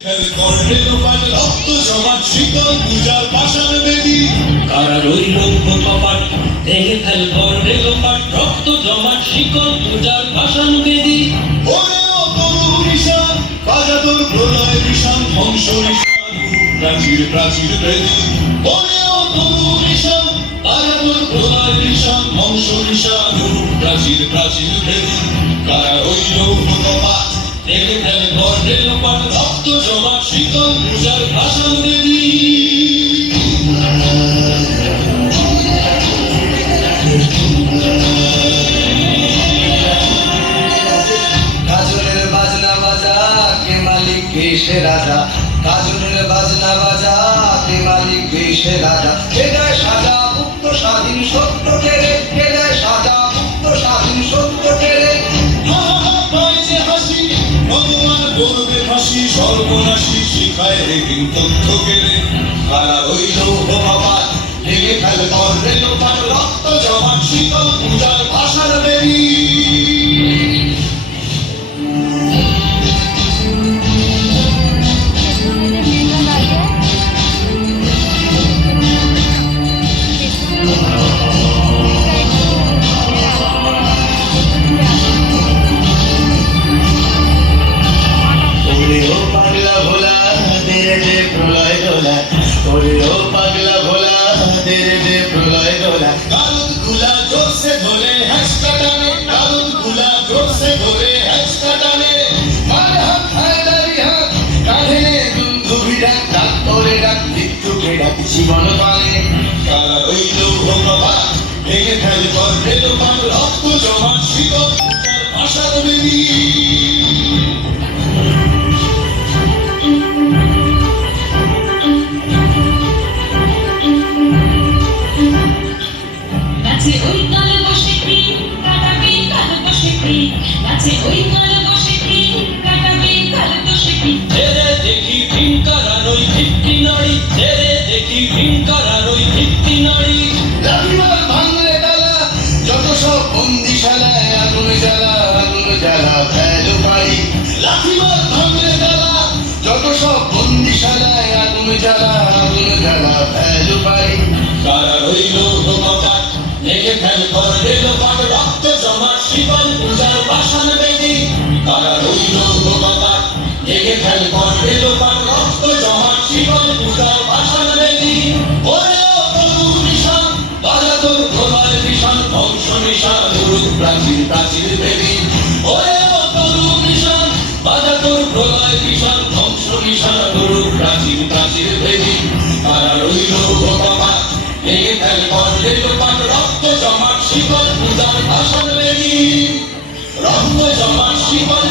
রক্ত জমাট শীতল পূজার পাষাণ বেদী কারা রইল কপাট ভেঙে ফেল করবে লোপাট রক্ত জমাট শিকল পূজার পাষাণ বেদী ওরে ও তরু নিশান বাজা তোর প্রলয় নিশান ধ্বংস নিশান প্রাচীর প্রাচীর বেদী ওরে ও তরু নিশান বাজা তোর প্রলয় নিশান ধ্বংস নিশান প্রাচীর প্রাচীর বেদী কারা রইল কপাট ভেঙে ফেল করবে লোপাট রক্ত জমাট শীতল পূজার পাষাণ বেদী কাজলের বাজনা বাজা কে মালিক কে সে রাজা কাজলের বাজনা বাজা কে মালিক কে সে রাজা কে দেয় সাজা মুক্ত স্বাধীন সত্য কে রে কে দেয় সাজা মুক্ত স্বাধীন সত্য কে রে হাসি ভগবান করবে ফাঁসি সর্বনাশী শিখায় রেখিন তথ্য কেড়ে কারা রইল বাবার লেগে ফেল করবে লোপার রক্ত জমাট শীতল পূজার ভাষার বেরি পাগলা ভোলা তেরে দে প্রলয় দোলা ওরে ও পাগলা ভোলা তেরে দে প্রলয় দোলা কারুদ গুলা জোরসে ধরে হ্যাঁচকা টানে কারুদ গুলা জোরসে ধরে হ্যাঁচকা টানে মার হাত হায়দারি হাত কাঁধে নে বন্ধু ডাক ডাক করে ডাক মৃত্যুকে ডাক জীবন পানে কারা রইল বাবার লেগে ফেল করবে লোপার রক্ত জমাট শীতল পূজার ভাষার বেরি নাচে ওই কালে বসে কি কাটাবি কাল বসে কি নাচে ওই কালে বসে কি কাটাবি কাল বসে কি ছেড়ে দেখি ভিনকারানোই ভিত্তি নারী ছেড়ে দেখি ভিনকারানোই ভিত্তি নারী লাঠিমার ভাঙলে ডালা যত সব বন্দিশালায় আগুন জ্বালা ফেলো পারি লাঠিমার ভাঙলে ডালা যত সব বন্দিশালায় আগুন জ্বালা ফেলো পারি কারা রইল বাবার লেগে ফেল করবে লোপার রক্ত জমাট শীতল পূজার পাষাণ বেদী কারা রইল বাবার লেগে ফেল করবে লোপার রক্ত জমাট শীতল পূজার পাষাণ বেদী ওরে ও তরু নিশান বাজা তোর প্রলয় নিশান ধ্বংস নিশান প্রাচীর প্রাচীর বেদী ওরে ও তরু নিশান বাজা তোর প্রলয় নিশান ধ্বংস নিশান প্রাচীর প্রাচীর বেদী কারা রইল বাবার লেগে ফেল করবে লোপার রক্ত জমাট শীতল পূজার ভাষার বেদী রক্ত জমাট শীতল